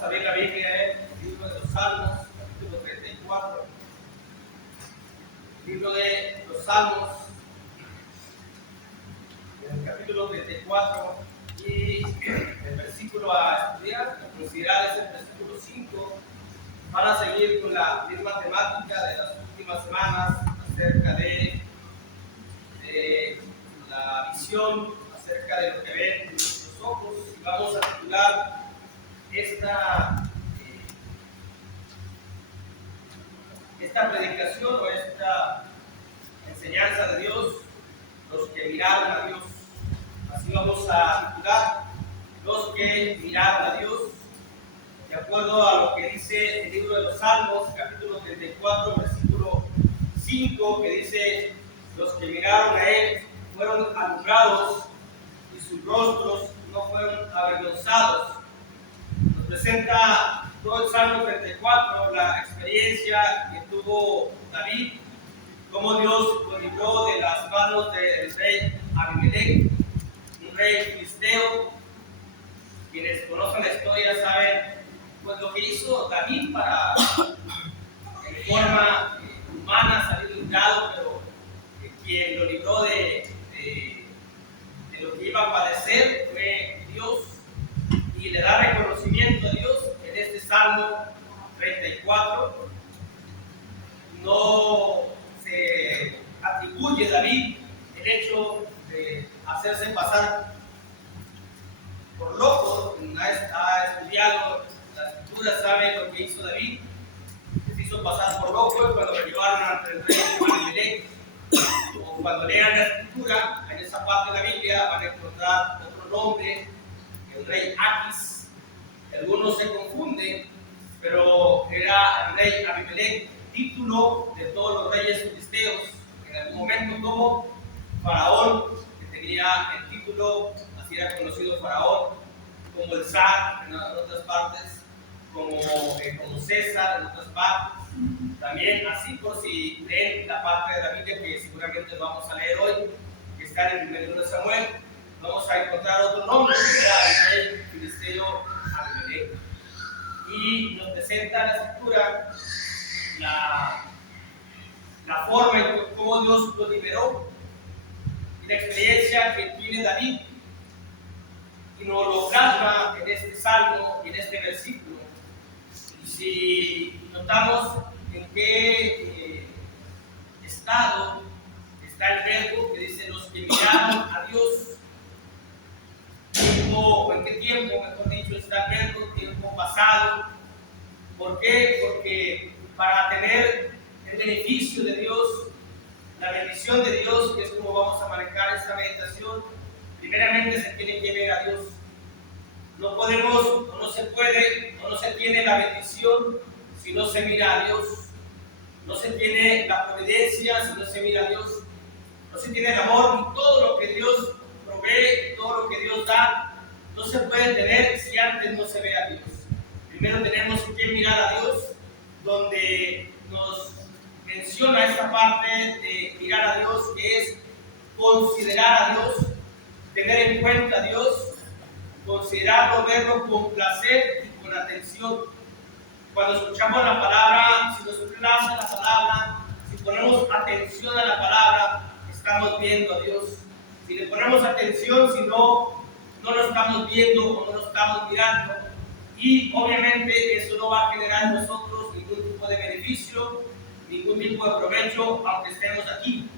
Vamos a ver la Biblia en el libro de los Salmos, capítulo 34. El libro de los Salmos, en el capítulo 34, y el versículo a estudiar, a considerar es el versículo 5, para seguir con la misma temática de las últimas semanas acerca de la visión, acerca de lo que ven nuestros ojos, y vamos a titular esta predicación o esta enseñanza de Dios, los que miraron a Dios. Así vamos a titular, los que miraron a Dios, de acuerdo a lo que dice el libro de los Salmos, capítulo 34, versículo 5, que dice: los que miraron a Él fueron alumbrados y sus rostros no fueron avergonzados. Nos presenta todo el Salmo 34, la experiencia que tuvo David, cómo Dios lo libró de las manos del rey Abimelech, un rey filisteo. Quienes conocen la historia saben pues lo que hizo David para, en forma humana, salir librado, pero quien lo libró de lo que iba a padecer fue Dios, y le da reconocimiento a Dios en este Salmo 34. No se atribuye a David el hecho de hacerse pasar por loco. Ha estudiado la escritura, sabe lo que hizo David, que se hizo pasar por loco, y cuando lo llevaron ante el rey Abimelech, o cuando lean la escritura, en esa parte de la Biblia van a encontrar otro nombre, el rey Aquis. Algunos se confunden, pero era el rey Abimelech, título de todos los reyes filisteos. En algún momento como Faraón, que tenía el título, así era conocido Faraón, como el zar en otras partes, como César en otras partes. También así, por si leen la parte de la Biblia que seguramente vamos a leer hoy, que está en el primer libro de Samuel, vamos a encontrar otro nombre, que era el rey filisteo Abimelech. Y nos presenta la escritura la forma en cómo Dios lo liberó, y la experiencia que tiene David, y nos lo plasma en este salmo y en este versículo. Y si notamos en qué estado está el verbo que dice los que miraron a Dios, o en qué tiempo, mejor dicho, está el verbo, tiempo pasado. ¿Por qué? Porque para tener el beneficio de Dios, la bendición de Dios, que es como vamos a manejar esta meditación, primeramente se tiene que ver a Dios. No podemos, o no se puede, o no se tiene la bendición si no se mira a Dios. No se tiene la providencia si no se mira a Dios. No se tiene el amor y todo lo que Dios provee, todo lo que Dios da, no se puede tener si antes no se ve a Dios. Primero tenemos que mirar a Dios, donde nos menciona esta parte de mirar a Dios, que es considerar a Dios, tener en cuenta a Dios, considerarlo, verlo con placer y con atención. Cuando escuchamos la palabra, si nos place la palabra, si ponemos atención a la palabra, estamos viendo a Dios. Si le ponemos atención, si no lo estamos viendo o no lo estamos mirando, y obviamente eso no va a generar en nosotros ningún tipo de beneficio, ningún tipo de provecho, aunque estemos aquí.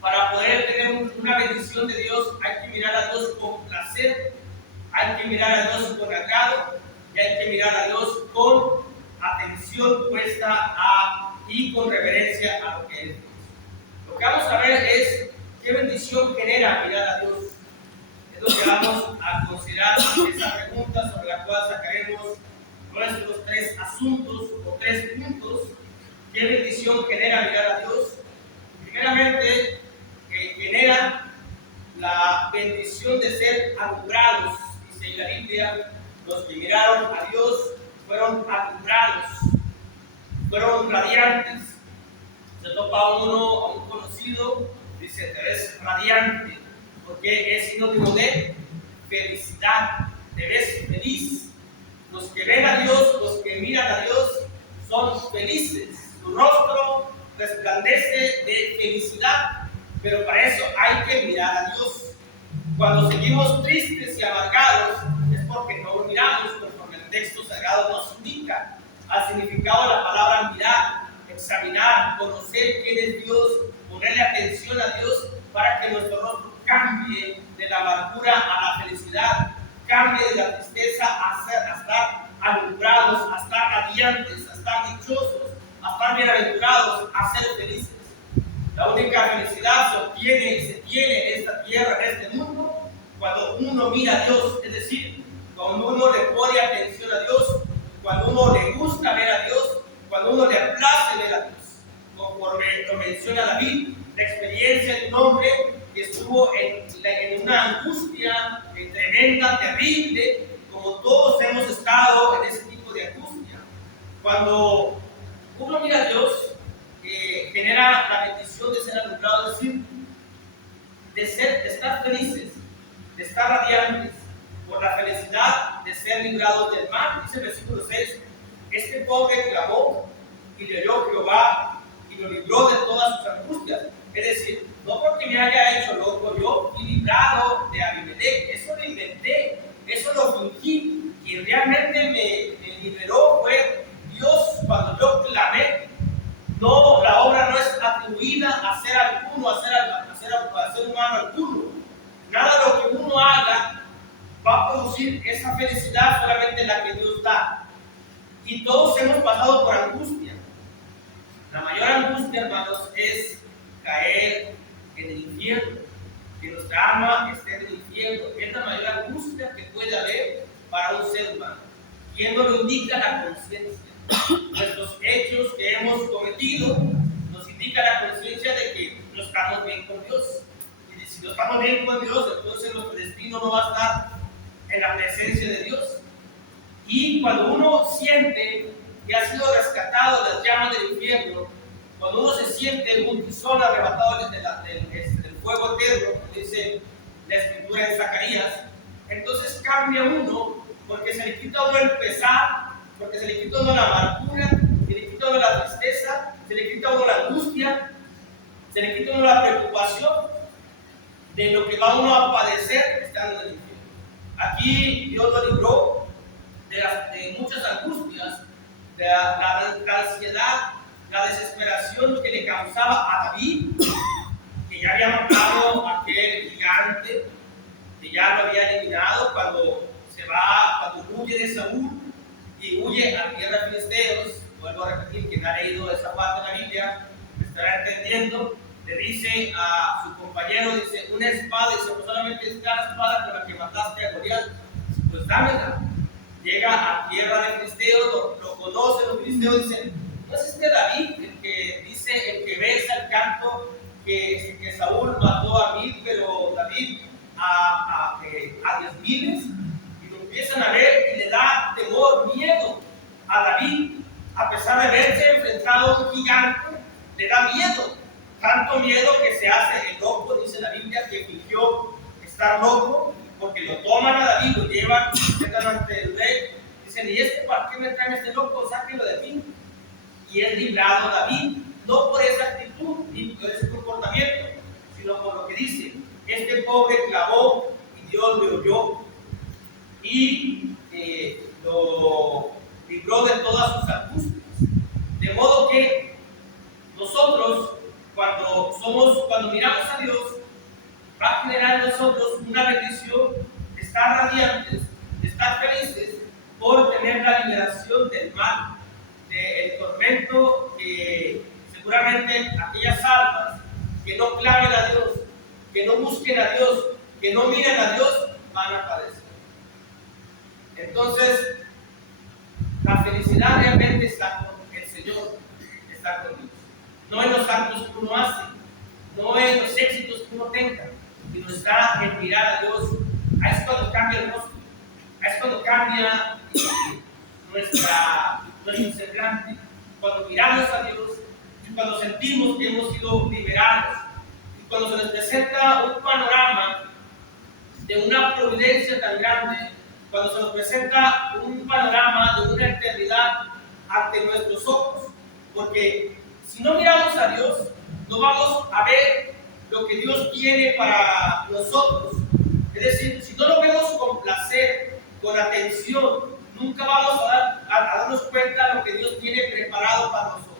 Para poder tener una bendición de Dios, hay que mirar a Dios con placer, hay que mirar a Dios con agrado, y hay que mirar a Dios con atención puesta y con reverencia a lo que es Dios. Lo que vamos a ver es qué bendición genera mirar a Dios. Es lo que vamos a considerar esa pregunta, sobre la cual sacaremos nuestros tres asuntos o tres puntos. ¿Qué bendición genera mirar a Dios? Primeramente, genera la bendición de ser alumbrados. Dice en la Biblia: los que miraron a Dios fueron alumbrados, fueron radiantes. Se topa a un conocido, dice: te ves radiante, porque es sinónimo de felicidad, te ves feliz. Los que ven a Dios, los que miran a Dios, son felices. Su rostro resplandece de felicidad, pero para eso hay que mirar a Dios. Cuando seguimos tristes y amargados, es porque no lo miramos conforme el texto sagrado nos indica. Al significado de la palabra mirar, examinar, conocer quién es Dios, ponerle atención a Dios para que nuestro rostro cambie de la amargura a la felicidad, cambie de la tristeza a estar alumbrados, a estar radiantes, a estar dichosos, a estar bienaventurados, a ser felices. La única felicidad se obtiene y se tiene en esta tierra, en este mundo, cuando uno mira a Dios, es decir, cuando uno le pone atención a Dios, cuando uno le gusta ver a Dios, cuando uno le place ver a Dios. Conforme lo menciona David, la experiencia de un hombre que estuvo en una angustia tremenda, terrible, como todos hemos estado en ese tipo de angustia. Cuando uno mira a Dios, genera la bendición de ser alumbrado, es decir, de estar felices, de estar radiantes, por la felicidad de ser librados del mal. Dice el versículo 6, este pobre clamó y le oyó Jehová y lo libró de todas sus angustias. Es decir, no porque me haya hecho loco, yo fui librado de Abimelech, eso lo inventé, eso lo fingí, quien realmente me liberó fue Dios cuando yo clamé. No, la obra no es atribuida a ser alguno, a ser humano alguno. Nada de lo que uno haga va a producir esa felicidad, solamente la que Dios da. Y todos hemos pasado por angustia. La mayor angustia, hermanos, es caer en el infierno, que nuestra alma esté en el infierno. Es la mayor angustia que puede haber para un ser humano. ¿Quién nos lo indica? La conciencia. Nuestros hechos que hemos cometido nos indica la conciencia de que no estamos bien con Dios. Y si no estamos bien con Dios, entonces nuestro destino no va a estar en la presencia de Dios. Y cuando uno siente que ha sido rescatado de las llamas del infierno, cuando uno se siente un tizón arrebatado del fuego eterno, como dice la escritura en Zacarías, entonces cambia uno, porque se le quita a uno el pesar, porque se le quita a uno la amargura, se le quita a uno la tristeza, se le quita a uno la angustia, se le quita a uno la preocupación de lo que va uno a padecer estando en el infierno. Aquí Dios lo libró de muchas angustias, de la ansiedad, la desesperación que le causaba a David, que ya había matado a aquel gigante, que ya lo había eliminado cuando huye de Saúl y huye a tierra de filisteos. Vuelvo a repetir, quien ha leído esa parte de la Biblia estará entendiendo. Le dice a su compañero, dice, una espada, dice, pues solamente es la espada con la que mataste a Goliat, pues dámela. Llega a tierra de filisteos, lo conocen los filisteos, dicen, ¿no es este David el que dice, el que besa el canto que Saúl mató a 1000, pero David a 10,000? Y lo empiezan a ver y le da temor, miedo a David, a pesar de verse enfrentado a un gigante, le da miedo, tanto miedo que se hace el loco, dice la Biblia, que fingió estar loco, porque lo toman a David, lo llevan ante el rey, dicen, ¿y para qué me traen este loco? Sáquenlo de aquí. Y es librado David, no por esa actitud ni por ese comportamiento, sino por lo que dice, este pobre clamó y Dios le oyó y lo libró de todas sus angustias. De modo que nosotros, cuando miramos a Dios, va a generar en nosotros una bendición de estar radiantes, de estar felices por tener la liberación del mal, del tormento que seguramente aquellas almas que no clamen a Dios, que no busquen a Dios, que no miren a Dios, van a padecer. Entonces, la felicidad realmente está con el Señor, está con Dios. No en los actos que uno hace, no en los éxitos que uno tenga, sino está en mirar a Dios. Ahí es cuando cambia el rostro, ahí es cuando cambia nuestro semblante, cuando miramos a Dios y cuando sentimos que hemos sido liberados y cuando se nos presenta un panorama de una providencia tan grande cuando se nos presenta un panorama de una eternidad ante nuestros ojos, porque si no miramos a Dios, no vamos a ver lo que Dios tiene para nosotros. Es decir, si no lo vemos con placer, con atención, nunca vamos a darnos cuenta de lo que Dios tiene preparado para nosotros.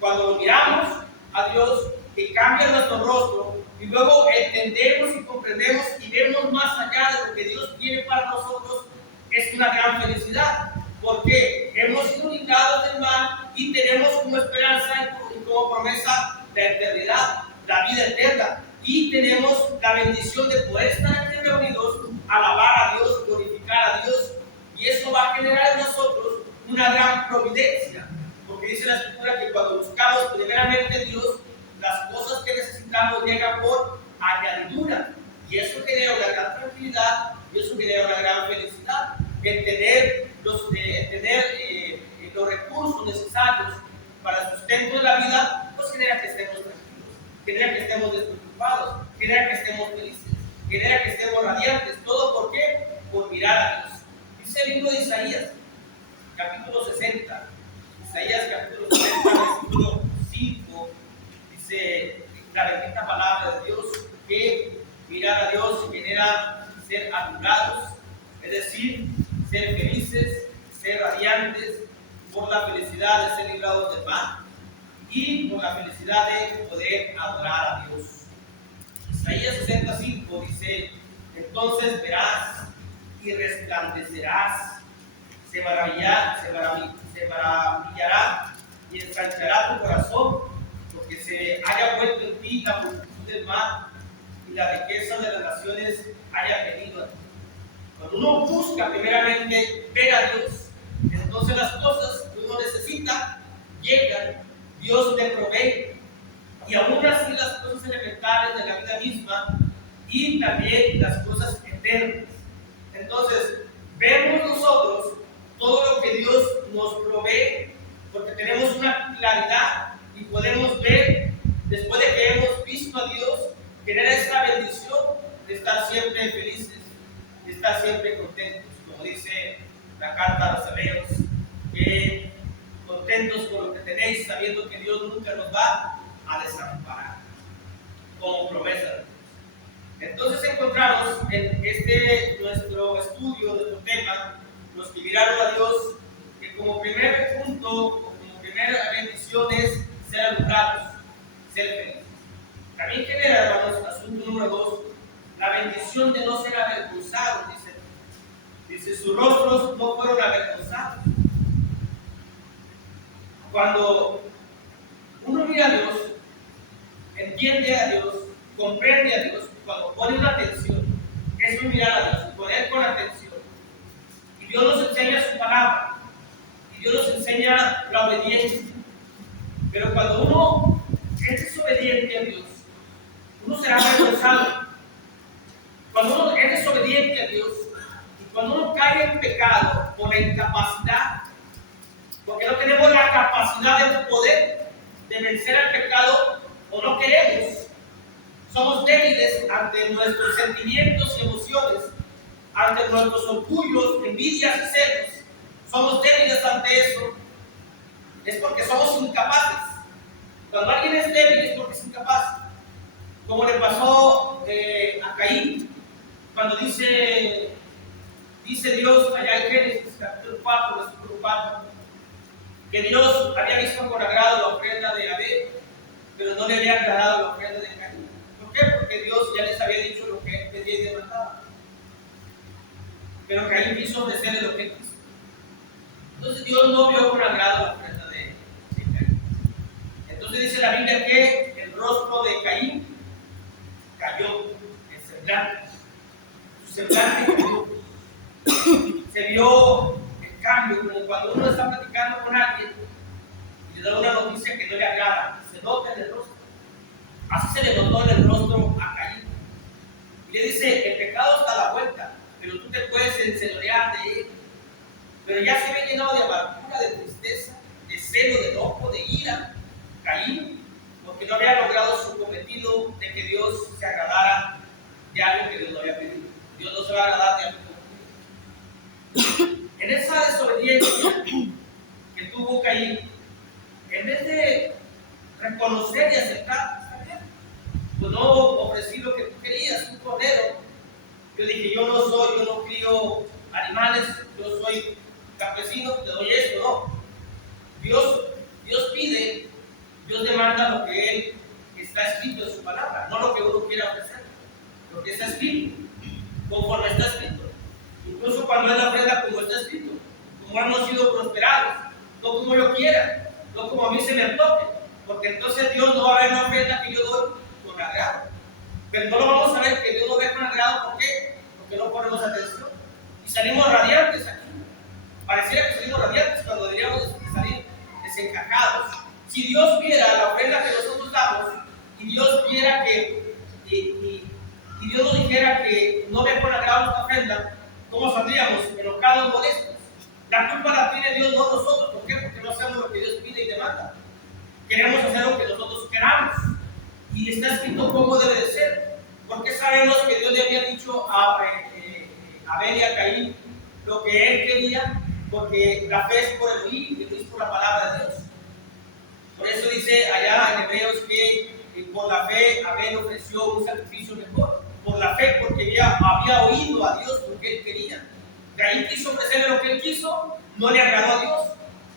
Cuando miramos a Dios, que cambia nuestro rostro, y luego entendemos y comprendemos y vemos más allá de lo que Dios tiene para nosotros, es una gran felicidad, porque hemos sido librados del mal y tenemos como esperanza y como promesa la eternidad, la vida eterna, y tenemos la bendición de poder estar aquí reunidos, alabar a Dios, glorificar a Dios, y eso va a generar en nosotros una gran providencia, porque dice la Escritura que cuando buscamos primeramente a Dios, las cosas que necesitamos llegan por añadidura, y eso genera una gran tranquilidad, y eso genera una gran felicidad. El tener los recursos necesarios para el sustento de la vida, pues genera que estemos tranquilos, genera que estemos despreocupados, genera que estemos felices, genera que estemos radiantes. ¿Todo por qué? Por mirar a Dios. Dice el libro de Isaías, capítulo 60, Isaías capítulo 60, versículo 5, dice la bendita palabra de Dios, que mirar a Dios genera ser anulados, es decir, ser felices, ser radiantes, por la felicidad de ser librados del mal y por la felicidad de poder adorar a Dios. Isaías 65 dice: entonces verás y resplandecerás, se maravillará y ensanchará tu corazón, porque se haya vuelto en ti la multitud del mal y la riqueza de las naciones haya venido a ti. Cuando uno busca primeramente ver a Dios, entonces las cosas que uno necesita llegan, Dios le provee, y aún así las cosas elementales de la vida misma y también las cosas eternas. Entonces, vemos nosotros todo lo que Dios nos provee, porque tenemos una claridad y podemos ver, después de que hemos visto a Dios, tener esta bendición de estar siempre felices, de estar siempre contentos, como dice la carta a los Hebreos, que contentos con lo que tenéis, sabiendo que Dios nunca nos va a desamparar, como promesa de Dios. Entonces encontramos en nuestro estudio, nuestro tema, los que miraron a Dios, que como primer punto, o como primera bendición es ser alumbrados, ser felices. También genera, hermanos, asunto número 2, la bendición de no ser avergonzados, dice, sus rostros no fueron avergonzados. Cuando uno mira a Dios, entiende a Dios, comprende a Dios, cuando pone una atención, eso es mirar a Dios, poner con atención. Y Dios nos enseña su palabra, y Dios nos enseña la obediencia. Pero cuando uno es desobediente a Dios, uno será avergonzado. Cuando uno es desobediente a Dios, y cuando uno cae en pecado por la incapacidad, porque no tenemos la capacidad del poder de vencer al pecado, o no queremos, somos débiles ante nuestros sentimientos y emociones, ante nuestros orgullos, envidias y celos. Somos débiles ante eso, es porque somos incapaces. Cuando alguien es débil es porque es incapaz, como le pasó a Caín, cuando dice Dios allá en Génesis capítulo 4, versículo 4, que Dios había visto con agrado la ofrenda de Abel, pero no le había agradado la ofrenda de Caín. ¿Por qué? Porque Dios ya les había dicho lo que él pedía y demandaba. Pero Caín quiso ofrecerle lo que él quiso. Entonces Dios no vio con agrado la ofrenda de Caín. Entonces dice la Biblia que el rostro de Caín cayó, el semblante. Su semblante cayó. Se vio el cambio, como cuando uno está platicando con alguien y le da una noticia que no le agrada, se nota en el rostro. Así se le notó en el rostro a Caín. Y le dice: el pecado está a la vuelta, pero tú te puedes enseñorear de él. Pero ya se ve llenado de amargura, de tristeza, de celo, de enojo, de ira, Caín, porque no había logrado su cometido de que Dios se agradara de algo que Dios no había pedido. Dios no se va a agradar de algo que no pedido. En esa desobediencia que tuvo Caín, en vez de reconocer y aceptar, está bien, pues no ofrecí lo que tú querías, un cordero. Yo dije, yo no crío animales, yo soy campesino, te doy esto, no. Dios pide, Dios demanda lo que Él está escrito en su palabra, no lo que uno quiera ofrecer, lo que está escrito, conforme está escrito. Incluso cuando Él ofrenda como está escrito, como hemos sido prosperados, no como yo quiera, no como a mí se me antoje, porque entonces Dios no va a ver una ofrenda que yo doy con agrado. Pero no lo vamos a ver que Dios no ve con agrado, ¿por qué? Porque no ponemos atención. Y salimos radiantes aquí. Pareciera que salimos radiantes cuando deberíamos salir desencajados. Si Dios viera la ofrenda que nosotros damos, y Dios viera que, y Dios nos dijera que no ve con agrado nuestra ofrenda, ¿cómo saldríamos? Enojados, molestos. La culpa la tiene Dios, no nosotros. ¿Por qué? Porque no hacemos lo que Dios pide y demanda. Queremos hacer lo que nosotros queramos. Y está escrito cómo debe de ser. Porque sabemos que Dios le había dicho a Abel y a Caín lo que él quería, porque la fe es por el oír y el oír por la palabra de Dios. Por eso dice allá en Hebreos que por la fe Abel ofreció un sacrificio mejor. Por la fe, porque había oído a Dios lo que él quería. Caín quiso ofrecerle lo que él quiso, no le agradó a Dios.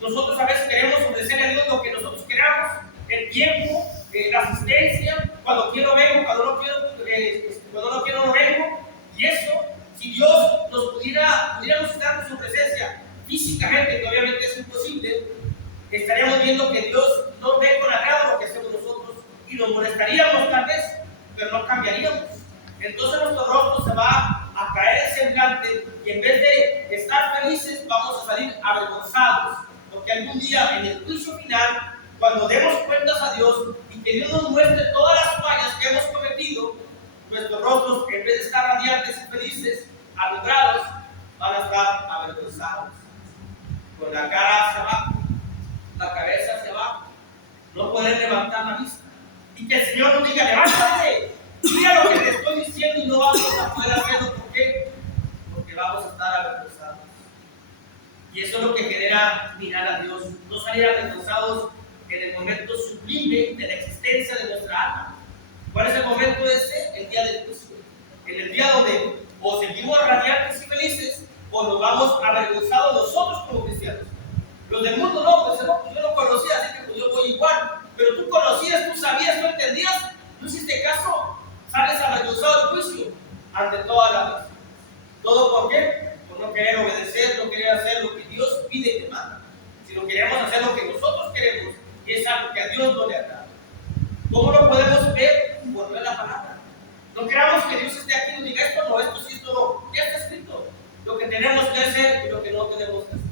Nosotros a veces queremos ofrecerle a Dios lo que nosotros queramos, el tiempo, la asistencia, cuando quiero vengo, cuando no quiero no vengo. Y eso, si Dios nos pudiéramos estar en su presencia físicamente, que obviamente es imposible, estaríamos viendo que Dios no ve con agrado lo que hacemos nosotros y nos molestaríamos tal vez, pero no cambiaríamos. Entonces nuestro rostro se va a caer el semblante y en vez de estar felices vamos a salir avergonzados, porque algún día en el juicio final, cuando demos cuentas a Dios y que Dios nos muestre todas las fallas que hemos cometido, nuestros rostros, en vez de estar radiantes y felices, alumbrados, van a estar avergonzados, con la cara hacia abajo, la cabeza hacia abajo, no poder levantar la vista, y que el Señor nos diga: levántate, mira lo que te estoy diciendo, y no vamos a poder hacerlo. ¿Por qué? Porque vamos a estar avergonzados. Y eso es lo que genera mirar a Dios, no salir avergonzados en el momento sublime de la existencia de nuestra alma. ¿Cuál es el momento ese? El día del juicio. En el día donde o seguimos radiantes y felices, o nos vamos avergonzados nosotros como cristianos. Los del mundo no, pues yo no conocía, así que pues yo voy igual. Pero tú conocías, tú sabías, tú entendías, no hiciste caso, sales avergonzado del juicio ante toda la nación. ¿Todo por qué? Por no querer obedecer, no querer hacer lo que Dios pide y demanda, sino queremos hacer lo que nosotros queremos, y es algo que a Dios no le agrada. ¿Cómo lo podemos ver? Por ver la palabra. No queramos que Dios esté aquí y nos diga: esto no, esto sí, esto no. Ya está escrito lo que tenemos que hacer y lo que no tenemos que hacer.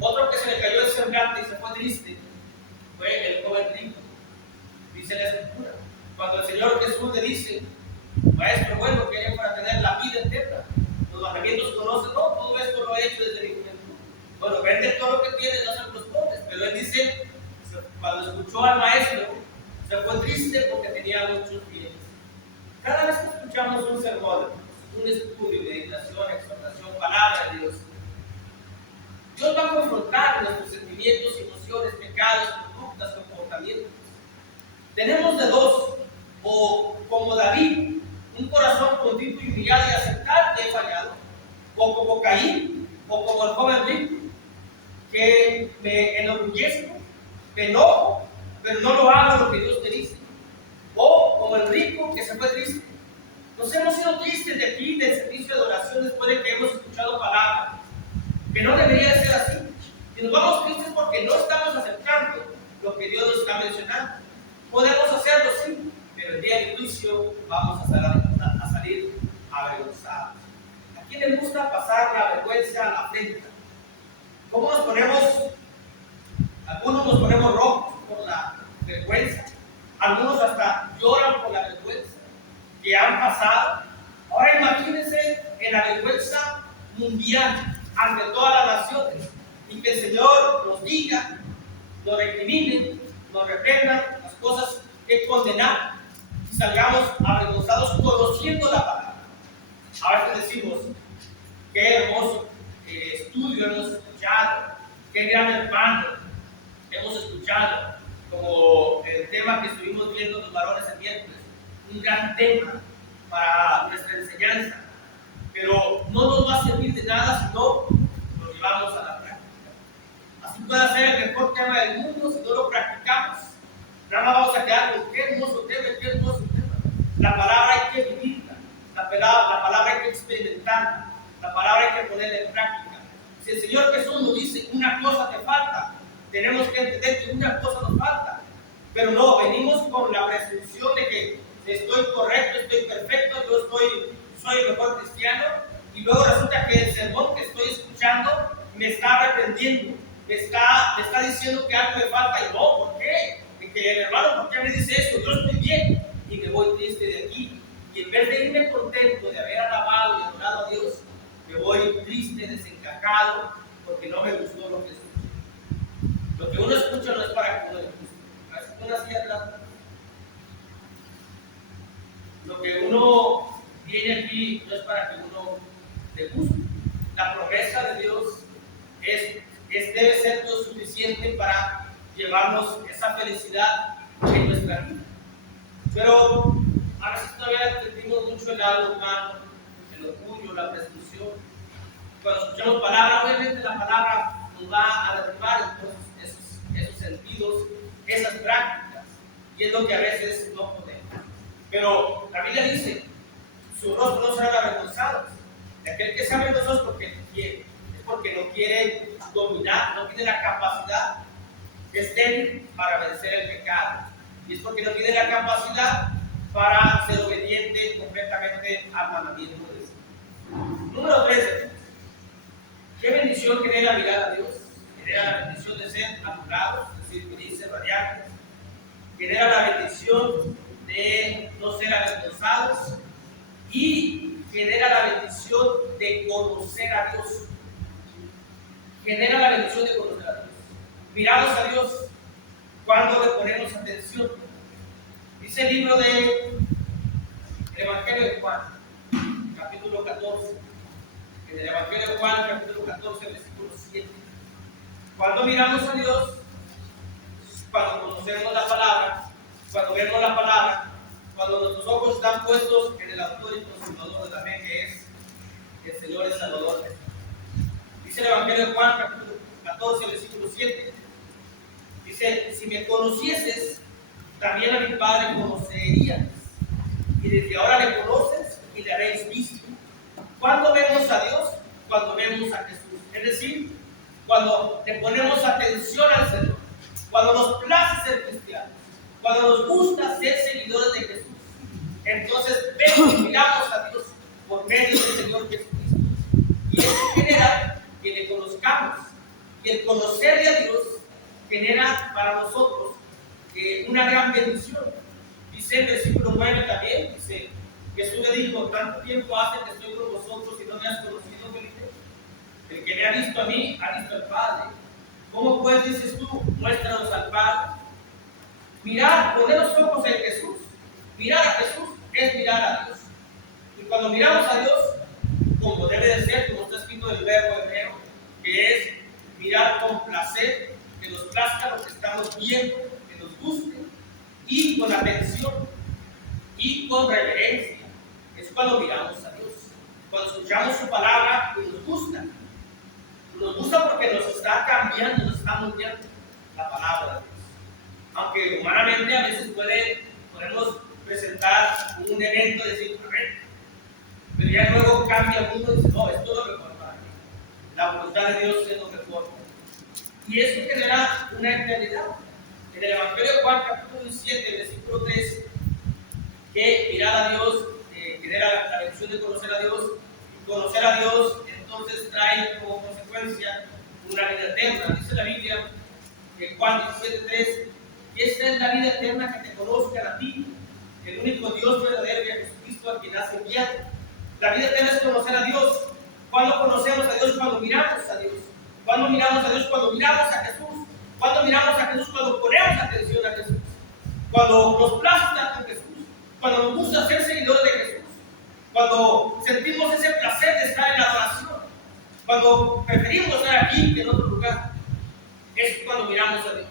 Otro que se le cayó el semblante y se fue triste fue el joven rico. Dice la Escritura, cuando el Señor Jesús le dice: maestro bueno, que haré para tener la vida eterna? Los mandamientos conocen, no, todo esto lo he hecho desde mi juventud. Bueno, vende todo lo que tienes, no sean los pobres. Pero él dice, cuando escuchó al maestro, se fue triste porque tenía muchos bienes. Cada vez que escuchamos un sermón, un estudio, meditación, exhortación, palabra de Dios, Dios va a confrontar nuestros sentimientos, emociones, pecados, conductas, comportamientos. Tenemos de dos: o como David, un corazón contrito y humillado y aceptar que he fallado, o como Caín, o como el joven rico, que me enorgullezco, me enojo, pero no lo hago lo que Dios te dice, o como el rico que se fue triste. Nos hemos ido tristes de aquí, del servicio de oración, después de que hemos escuchado palabras, que no debería de ser así. Y nos vamos tristes porque no estamos aceptando lo que Dios nos está mencionando. Podemos hacerlo, sí, pero el día del juicio vamos a salir avergonzados. ¿A quién le gusta pasar la vergüenza a la frente? ¿Cómo nos ponemos? Algunos nos ponemos rojos por la vergüenza, algunos hasta lloran por la vergüenza que han pasado. Ahora imagínense en la vergüenza mundial ante todas las naciones, y que el Señor nos diga, nos recrimine, nos reprendan las cosas que condenar, y salgamos avergonzados conociendo la palabra. A veces decimos: qué hermoso estudio hemos escuchado, qué gran hermano hemos escuchado, como el tema que estuvimos viendo los varones el miércoles, un gran tema para nuestra enseñanza, pero no nos va a servir de nada si no lo llevamos a la práctica. Así puede ser el mejor tema del mundo, si no lo practicamos, nada más vamos a quedar con qué hermoso tema, qué hermoso tema. La palabra hay que vivirla, la palabra hay que experimentarla, la palabra hay que ponerla en práctica. Si el Señor Jesús nos dice una cosa te falta, tenemos que entender que una cosa nos falta, pero no, venimos con la presunción de que estoy correcto, estoy perfecto, yo soy el mejor cristiano, y luego resulta que el sermón que estoy escuchando me está reprendiendo, me está diciendo que algo me falta, y no, ¿por qué? Que hermano, ¿por qué me dice esto? Yo estoy bien, y me voy triste de aquí, y en vez de irme contento de haber alabado y adorado a Dios, me voy triste, desencajado, porque no me gustó lo que escuché. Lo que uno escucha no es para que uno le guste. Lo que uno viene aquí no es para que uno le guste. La promesa de Dios debe ser lo suficiente para llevarnos esa felicidad en nuestra vida. Pero a veces todavía entendimos mucho el lado humano, el orgullo, la presunción. Cuando escuchamos palabras, obviamente la palabra nos va a derribar esos sentidos, esas prácticas, y es lo que a veces no podemos. Pero la Biblia dice, su rostro no será avergonzado. De aquel que se avergonzó es porque no quiere, es porque no quiere dominar, no tiene la capacidad, es débil para vencer el pecado, y es porque no tiene la capacidad para ser obediente completamente al mandamiento de Dios. Número 3, ¿qué bendición genera mirar a Dios? Genera la bendición de ser anulados, es decir, felices, radiantes. Genera la bendición de no ser avergonzados y genera la bendición de conocer a Dios. Genera la bendición de conocer a Dios. Miramos a Dios cuando le ponemos atención. Dice el libro del Evangelio de Juan, capítulo 14. En el Evangelio de Juan, capítulo 14, versículo 7. Cuando miramos a Dios, cuando conocemos la palabra, cuando vemos la palabra, cuando nuestros ojos están puestos en el autor y consumador de la fe, que es el Señor y Salvador. Dice el Evangelio de Juan, capítulo 14, versículo 7. Dice, si me conocieses, también a mi Padre conocerías. Y desde ahora le conoces y le habéis visto. ¿Cuándo vemos a Dios? Cuando vemos a Jesús. Es decir, cuando le ponemos atención al Señor, cuando nos place ser cristianos, cuando nos gusta ser seguidores de Jesús, entonces vemos y miramos a Dios por medio del Señor Jesucristo. Y eso genera que le conozcamos. Y el conocerle a Dios genera para nosotros una gran bendición. Dice el versículo 9 también, dice, Jesús le dijo, tanto tiempo hace que estoy con vosotros y no me has conocido, Felipe. El que me ha visto a mí, ha visto al Padre. ¿Cómo pues dices tú, muéstranos al Padre? Mirar, poner los ojos en Jesús. Mirar a Jesús es mirar a Dios. Y cuando miramos a Dios, como debe de ser, como está escrito en el verbo hebreo, que es mirar con placer, que nos plazca lo que estamos viendo, que nos guste, y con atención, y con reverencia. Es cuando miramos a Dios. Cuando escuchamos su palabra, pues nos gusta. Nos gusta porque nos está cambiando, nos está moldeando la palabra de Dios. Aunque humanamente a veces podemos presentar un evento y decir, a ver, pero ya luego cambia el mundo y dice, no, esto es lo mejor para mí. La voluntad de Dios es lo mejor. Y eso genera una eternidad. En el Evangelio de Juan, capítulo 7, versículo 3, que mirar a Dios genera la bendición de conocer a Dios, y conocer a Dios entonces trae como consecuencia una vida eterna. Dice la Biblia en Juan 17:3, que esta es la vida eterna, que te conozcan a ti, el único Dios verdadero, y a Jesucristo a quien has enviado. La vida eterna es conocer a Dios. ¿Cuándo conocemos a Dios? Cuando miramos a Dios. ¿Cuándo miramos a Dios? Cuando miramos a Jesús. ¿Cuándo miramos a Jesús? Cuando ponemos atención a Jesús. Cuando nos place estar con Jesús. Cuando nos gusta ser seguidores de Jesús. Cuando sentimos ese placer de estar en la adoración. Cuando preferimos estar aquí que en otro lugar, es cuando miramos a Dios.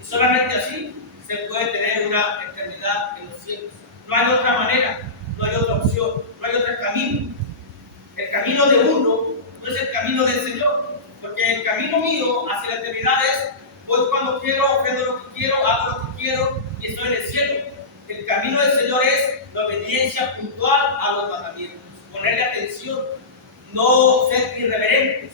Y solamente así se puede tener una eternidad en los cielos. No hay otra manera, no hay otra opción, no hay otro camino. El camino de uno no es el camino del Señor, porque el camino mío hacia la eternidad es: voy cuando quiero, ofrendo lo que quiero, hago lo que quiero y estoy en el cielo. El camino del Señor es la obediencia puntual a los mandamientos, ponerle atención, no ser irreverentes.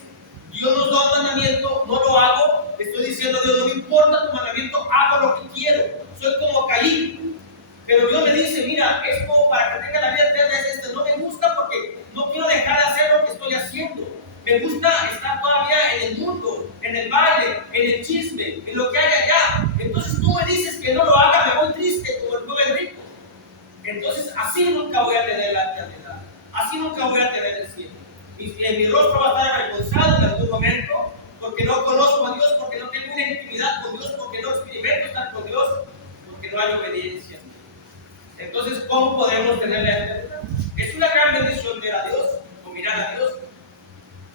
Dios nos da un mandamiento, no lo hago, estoy diciendo: Dios, no me importa tu mandamiento, hago lo que quiero, soy como Caín. Pero Dios me dice: mira, esto para que tenga la vida eterna es esto. No me gusta porque no quiero dejar de hacer lo que estoy haciendo. Me gusta estar todavía en el mundo, en el baile, en el chisme, en lo que hay allá. Entonces tú me dices que no lo haga, me voy triste como el joven rico. Entonces así nunca voy a tener la eternidad, así nunca voy a tener el cielo. Mi rostro va a estar avergonzado en algún momento, porque no conozco a Dios, porque no tengo una intimidad con Dios, porque no experimento estar con Dios, porque no hay obediencia. Entonces, ¿cómo podemos tener la eternidad? Es una gran bendición ver a Dios, o mirar a Dios.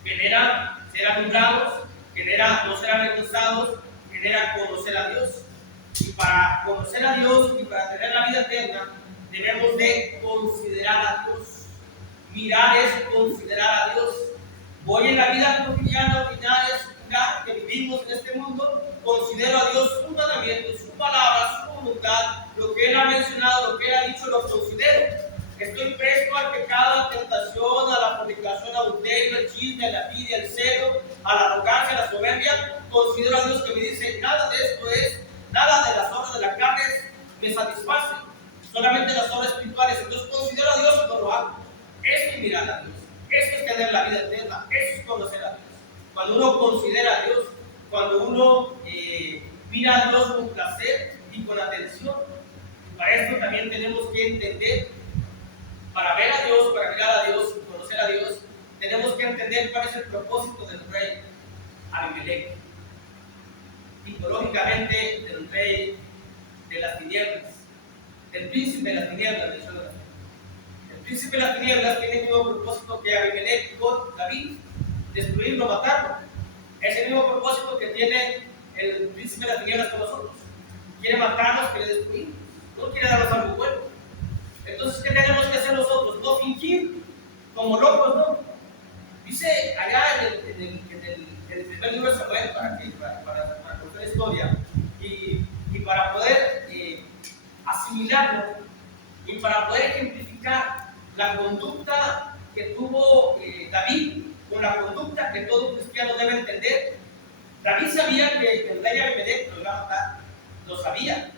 Genera ser alumbrados, genera no ser avergonzados, genera conocer a Dios. Y para conocer a Dios y para tener la vida eterna, debemos de considerar a Dios. Mirar es considerar a Dios. Voy en la vida cotidiana, ordinaria, secular que vivimos en este mundo, considero a Dios, sus mandamientos, su palabra, su voluntad, lo que Él ha mencionado, lo que Él ha dicho, lo considero. Estoy presto al pecado, a la tentación, a la fornicación, al adulterio, al chisme, a la envidia, al celo, a la arrogancia, a la soberbia. Considero a Dios que me dice: nada de esto es, nada de las obras de la carne me satisface, solamente las obras espirituales. Entonces considero a Dios y no lo hago. Esto es mirar a Dios, esto es tener la vida eterna, esto es conocer a Dios. Cuando uno considera a Dios, cuando uno mira a Dios con placer y con atención. Y para esto también tenemos que entender, para ver a Dios, para mirar a Dios y conocer a Dios, tenemos que entender cuál es el propósito del rey Abimelech, tipológicamente del rey de las tinieblas, el príncipe de las tinieblas, de hecho. El príncipe de las tinieblas tiene el mismo propósito que Abimelech con David: destruirlo, matarlo. Es el mismo propósito que tiene el príncipe de las tinieblas con nosotros. Quiere matarnos, quiere destruirnos, no quiere darnos algo bueno. Entonces, ¿qué tenemos que hacer nosotros? No fingir como locos, ¿no? Dice allá en el primer libro de Samuel, para conocer la historia y para poder asimilarlo y para poder ejemplificar la conducta que tuvo David con la conducta que todo cristiano debe entender. David sabía que el rey Abimelech lo iba a matar, lo sabía.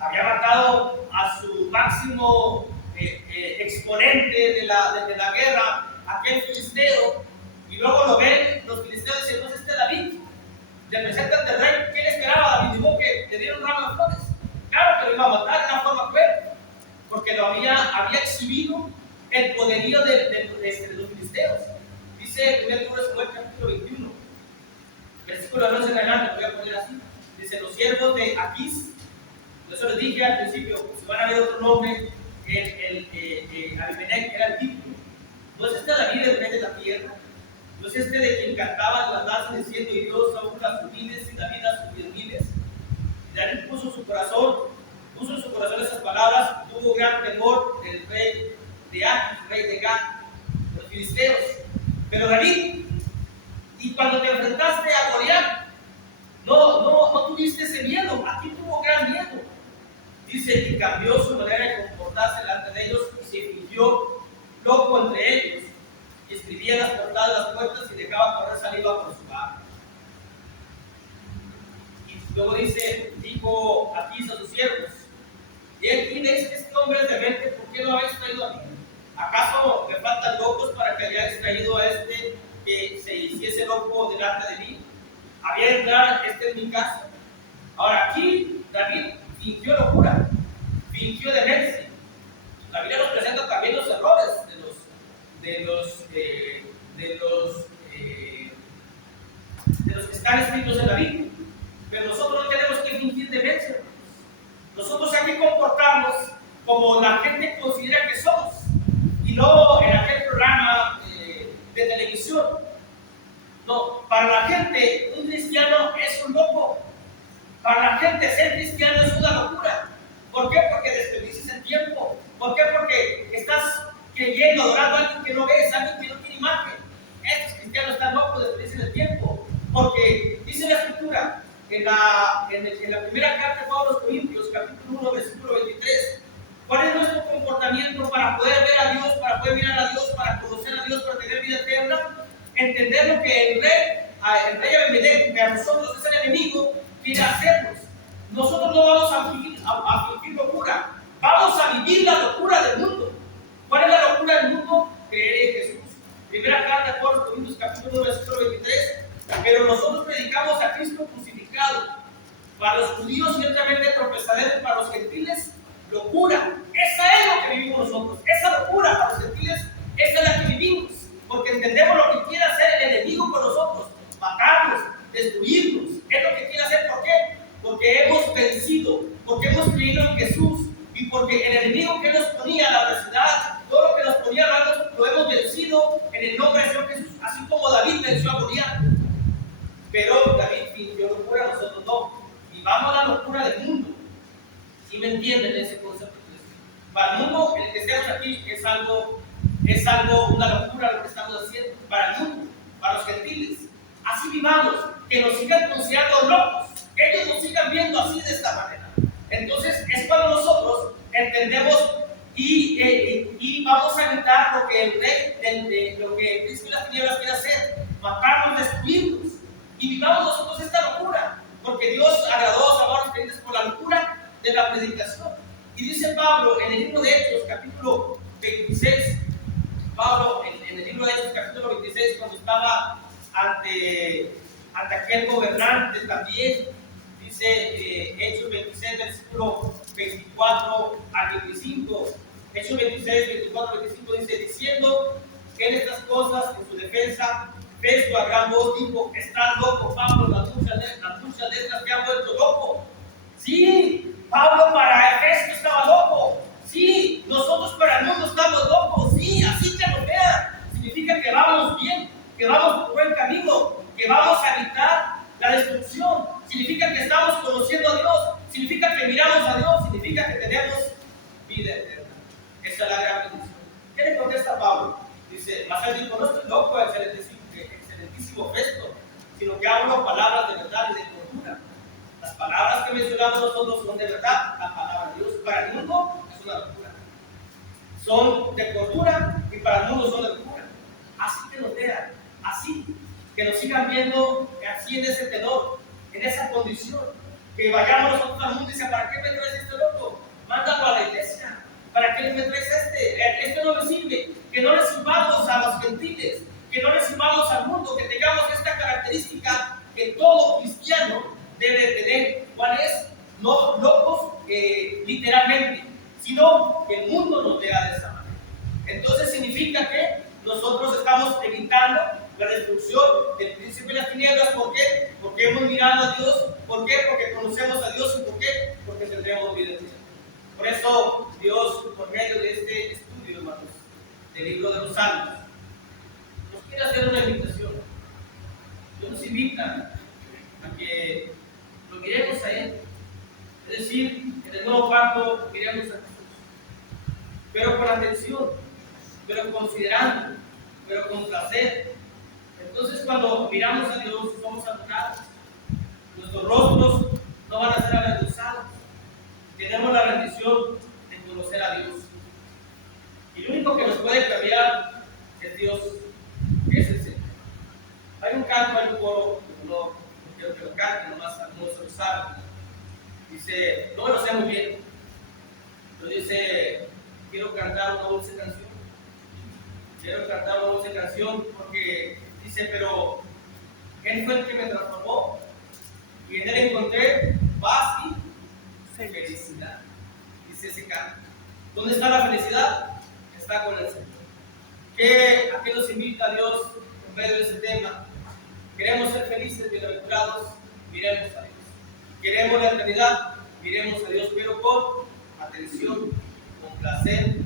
Había matado a su máximo exponente de la guerra, aquel filisteo, y luego lo ven los filisteos y dicen: no es este David, le presenta ante el rey. ¿Qué le esperaba a David? Dijo que le diera un ramo de flores. Claro que lo iba a matar de una forma cruel, porque lo había exhibido el poderío de los filisteos. Dice el primer libro de Samuel, capítulo 21, versículo 11 en adelante, voy a poner así. Dice: los siervos de Aquís, por eso les dije al principio, si van a ver otro nombre, Abimelech era el título. ¿No es este David el rey de la tierra? ¿No es este de quien cantaban las danzas diciendo: y Dios Saúl a sus miles y David a sus 10,000? Y David puso en su corazón esas palabras, tuvo gran temor del rey de Aquís, rey de Gat, los filisteos. Pero David, y cuando te enfrentaste a Goliat, no tuviste ese miedo, aquí tuvo gran miedo. Dice: y cambió su manera de comportarse delante de ellos y se fingió loco entre ellos, y escribía en las portadas de las puertas y dejaba correr saliva por su barba. Y luego dijo Aquís a sus siervos: ¿quién es este hombre demente? ¿Por qué lo habéis traído a mí? ¿Acaso me faltan locos para que hayáis traído a este que se hiciese loco delante de mí? ¿Había de entrar en mi casa? Ahora, aquí David fingió locura, fingió demencia. La Biblia nos presenta también los errores de los que están escritos en la Biblia. Pero nosotros no tenemos que fingir demencia. Nosotros hay que comportarnos como la gente considera que somos, y no en aquel programa de televisión No, para la gente, un cristiano es un loco. Para la gente, ser cristiano es una locura. ¿Por qué? Porque desperdicias el tiempo. ¿Por qué? Porque estás creyendo, adorando a alguien que no ves, a alguien que no tiene imagen. Estos cristianos están locos, desperdician el tiempo. Porque dice la Escritura, en la primera carta de Pablo a los Corintios, capítulo 1, versículo 23, ¿cuál es nuestro comportamiento para poder ver a Dios, para poder mirar a Dios, para conocer a Dios, para tener vida eterna? Entender lo que el rey Abimelech, que a nosotros es el enemigo, quiere hacernos. Nosotros no vamos a fingir locura, vamos a vivir la locura del mundo. ¿Cuál es la locura del mundo? Creer en Jesús. Primera carta de Pablo a los Corintios, capítulo 1, versículo 23. Pero nosotros predicamos a Cristo crucificado. Para los judíos ciertamente tropezadero, para los gentiles locura. Esa es lo que vivimos nosotros. Esa locura para los gentiles, esa es la que vivimos. Porque entendemos lo que quiere hacer el enemigo con nosotros. Matarnos, destruirnos. Es lo que quiere hacer. ¿Por qué? Porque hemos vencido. Porque hemos creído en Jesús. Y porque el enemigo que nos ponía, la adversidad, todo lo que nos ponía, lo hemos vencido en el nombre del Señor Jesús. Así como David venció a Goliat. Pero David fingió locura, nosotros no. Y vamos a la locura del mundo. ¿Sí me entienden ese concepto? Para el mundo, el que estemos aquí es algo, una locura lo que estamos haciendo. Para el mundo, para los gentiles. Así vivamos, que nos sigan considerando locos, que ellos nos sigan viendo así de esta manera. Entonces, es cuando nosotros entendemos y vamos a evitar lo que el rey, lo que el príncipe de las tinieblas quiere hacer: matarnos, destruirnos. Y vivamos nosotros esta locura, porque Dios agradó a salvar a los creyentes por la locura de la predicación. Y dice Pablo en el libro de Hechos, capítulo 26, Pablo en el libro de Hechos, capítulo 26, cuando estaba ante aquel gobernante también, dice Hechos 26, versículo 24 al 25, Hechos 26, 24 al 25, dice: diciendo que en estas cosas, en su defensa, Festo a gran voz dijo: estás loco, Pablo, las muchas letras te han vuelto loco. Sí, Pablo para Festo estaba loco. Sí, nosotros para el mundo estamos locos. Sí, así que lo vean. Significa que vamos bien, que vamos por buen camino, que vamos a evitar la destrucción. Significa que estamos conociendo a Dios. Significa que miramos a Dios. Significa que tenemos vida eterna. Esa es la gran bendición. ¿Qué le contesta Pablo? Dice: mas él dijo: no estoy loco, excelentísimo Festo, sino que hablo palabras de verdad y de cordura. Las palabras que mencionamos nosotros son de verdad, la palabra de Dios. Para el mundo es una locura. Son de cordura y para el mundo son de locura. Así que nos vean, así, que nos sigan viendo así, en ese tenor, en esa condición. Que vayamos nosotros al mundo y dicen: ¿para qué me traes este loco? Mándalo a la iglesia. ¿Para qué me traes este? Este no me sirve. Que no le sirvamos a los gentiles, que no le sirvamos al mundo, que tengamos esta característica que todo cristiano debe tener. ¿Cuál es? No locos literalmente, sino que el mundo nos vea de esa manera. Entonces significa que nosotros estamos evitando la destrucción del príncipe de las tinieblas. ¿Por qué? Porque hemos mirado a Dios. ¿Por qué? Porque conocemos a Dios. ¿Y por qué? Porque tendremos vida eterna. Por eso Dios, por medio de este estudio, hermanos, del libro de los Salmos, nos quiere hacer una invitación. Dios nos invita a que lo miremos a Él. Es decir, en el nuevo pacto miremos a Jesús, pero con atención, pero considerando, pero con placer. Entonces, cuando miramos a Dios, somos adorados. Nuestros rostros no van a ser avergonzados. Tenemos la bendición de conocer a Dios. Y lo único que nos puede cambiar es Dios, es el Señor. Hay un canto, hay un coro, no quiero que lo cante, nomás algunos se lo saben. Dice, no me lo sé muy bien, pero dice: quiero cantar una dulce canción. Quiero cantar una dulce canción porque dice: pero Él fue el que me transformó y en Él encontré paz y felicidad. Dice ese canto. ¿Dónde está la felicidad? Está con el Señor. ¿A qué nos invita Dios en medio de ese tema? Queremos ser felices, bienaventurados, miremos a Dios. Queremos la eternidad, miremos a Dios, pero con atención, con placer,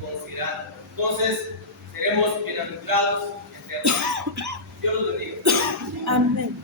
considerando. Entonces seremos bienaventurados eternamente. Dios los bendiga. Amén.